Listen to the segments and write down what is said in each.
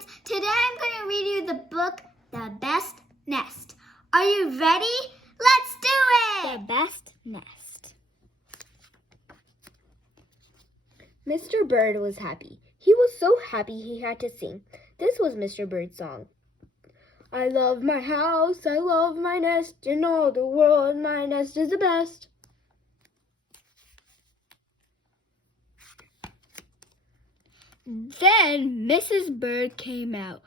friends. Today I'm going to read you the book, The Best Nest. Are you ready? Let's do it! The Best Nest. Mr. Bird was happy. He was so happy he had to sing. This was Mr. Bird's song. I love my house, I love my nest, in all the world my nest is the best. Then Mrs. Bird came out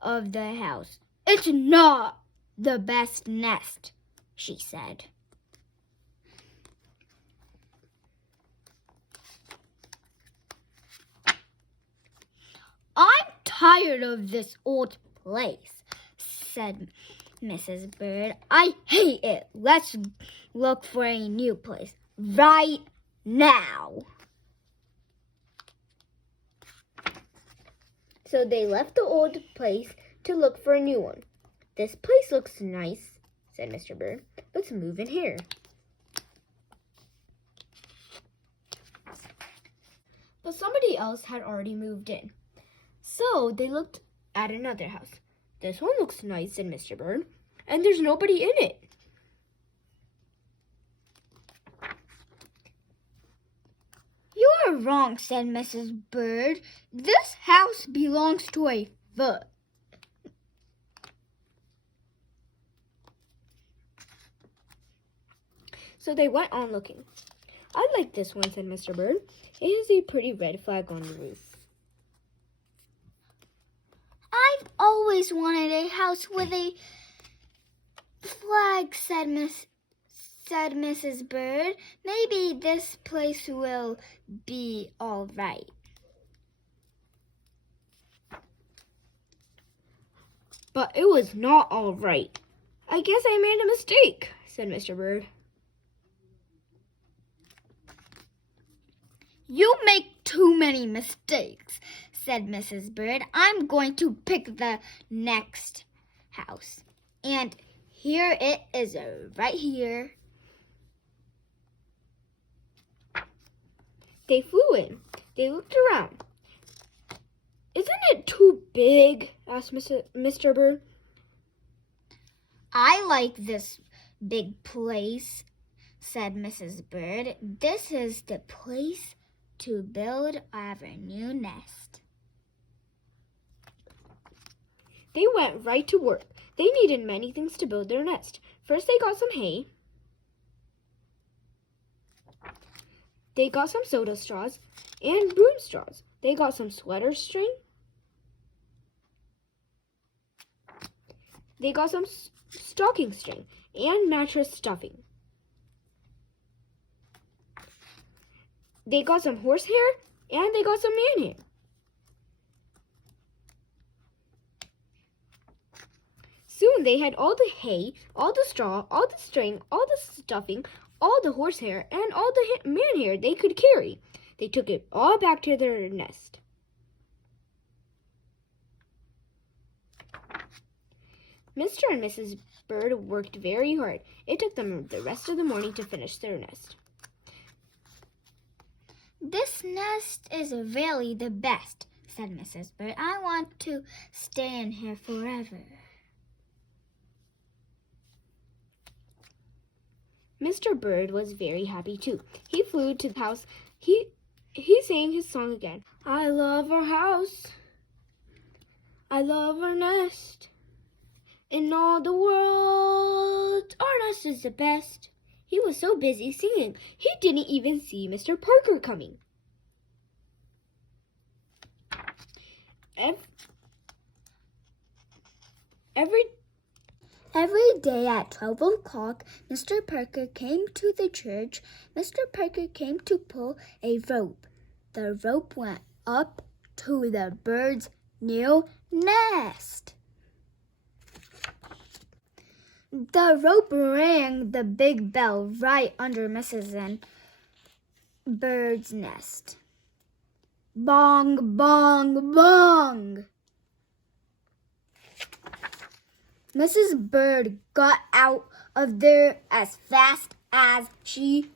of the house. It's not the best nest, she said. I'm tired of this old place, said Mrs. Bird. I hate it. Let's look for a new place right now. So they left the old place to look for a new one. This place looks nice, said Mr. Bird. Let's move in here. But somebody else had already moved in. So they looked at another house. This one looks nice, said Mr. Bird, and there's nobody in it. You are wrong, said Mrs. Bird. This house belongs to a foot. So they went on looking. I like this one, said Mr. Bird. It has a pretty red flag on the roof. I've always wanted a house with a flag, said Mrs. Bird. Maybe this place will be all right. But it was not all right. I guess I made a mistake, said Mr. Bird. You make too many mistakes, said Mrs. Bird. I'm going to pick the next house. And here it is, right here. They flew in. They looked around. Isn't it too big? Asked Mr. Bird. I like this big place, said Mrs. Bird. This is the place to build our new nest. They went right to work. They needed many things to build their nest. First, they got some hay. They got some soda straws and broom straws. They got some sweater string. They got some stocking string and mattress stuffing. They got some horsehair and they got some man hair. Soon they had all the hay, all the straw, all the string, all the stuffing, all the horsehair, and all the man hair they could carry. They took it all back to their nest. Mr. and Mrs. Bird worked very hard. It took them the rest of the morning to finish their nest. This nest is really the best, said Mrs. Bird. I want to stay in here forever. Mr. Bird was very happy too. He flew to the house. He sang his song again. I love our house. I love our nest. In all the world, our nest is the best. He was so busy singing, he didn't even see Mr. Parker coming. Every day at 12 o'clock, Mr. Parker came to the church. Mr. Parker came to pull a rope. The rope went up to the bird's new nest. The rope rang the big bell right under Mrs. Bird's nest. Bong, bong, bong. Mrs. Bird got out of there as fast as she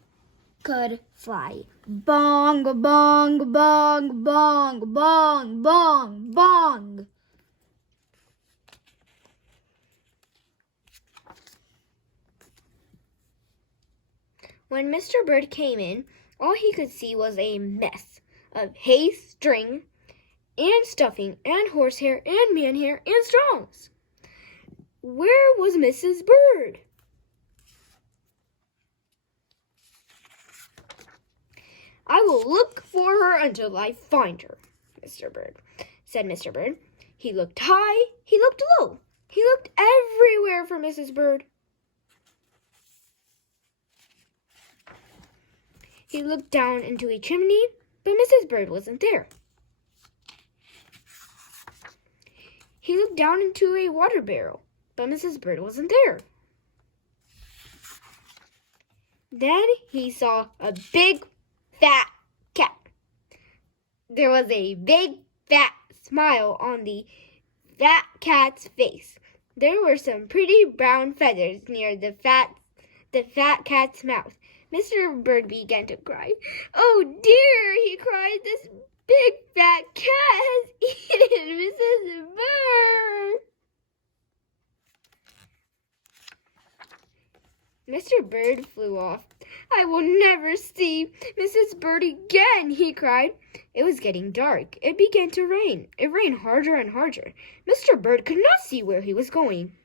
could fly. Bong, bong, bong, bong, bong, bong, bong. When Mr. Bird came in, all he could see was a mess of hay, string, and stuffing, and horsehair, and manhair, and straws. Where was Mrs. Bird? I will look for her until I find her, said Mr. Bird. He looked high, he looked low, he looked everywhere for Mrs. Bird. He looked down into a chimney, but Mrs. Bird wasn't there. He looked down into a water barrel, but Mrs. Bird wasn't there. Then he saw a big, fat cat. There was a big, fat smile on the fat cat's face. There were some pretty brown feathers near the fat cat's mouth. Mr. Bird began to cry. "Oh dear," he cried, "this big fat cat has eaten Mrs. Bird." Mr. Bird flew off. "I will never see Mrs. Bird again," he cried. It was getting dark. It began to rain. It rained harder and harder. Mr. Bird could not see where he was going.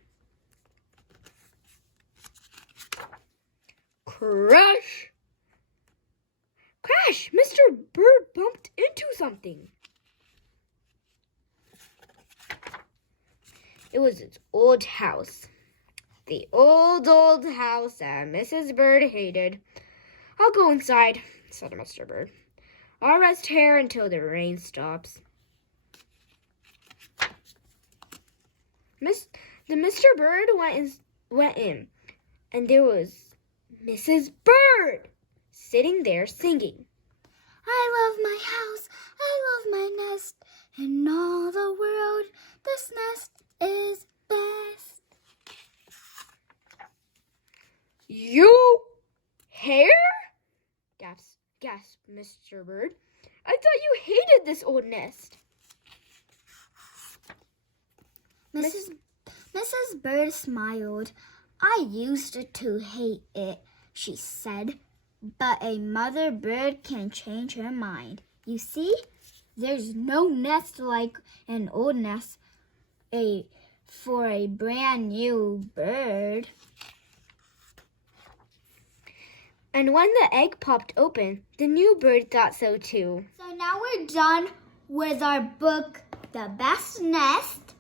Crash! Crash! Mr. Bird bumped into something. It was its old house. The old house that Mrs. Bird hated. "I'll go inside," said Mr. Bird. "I'll rest here until the rain stops." Mr. Bird went in, and there was Mrs. Bird sitting there singing. "I love my house, I love my nest. In all the world, this nest is best." "You hair?" gasped Mr. Bird. "I thought you hated this old nest." Mrs. Bird smiled. "I used to hate it," she said, "but a mother bird can change her mind. You see, there's no nest like an old nest for a brand new bird." And when the egg popped open, the new bird thought so too. So now we're done with our book, The Best Nest.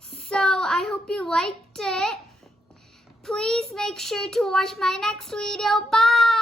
So I hope you liked it. Please make sure to watch my next video. Bye!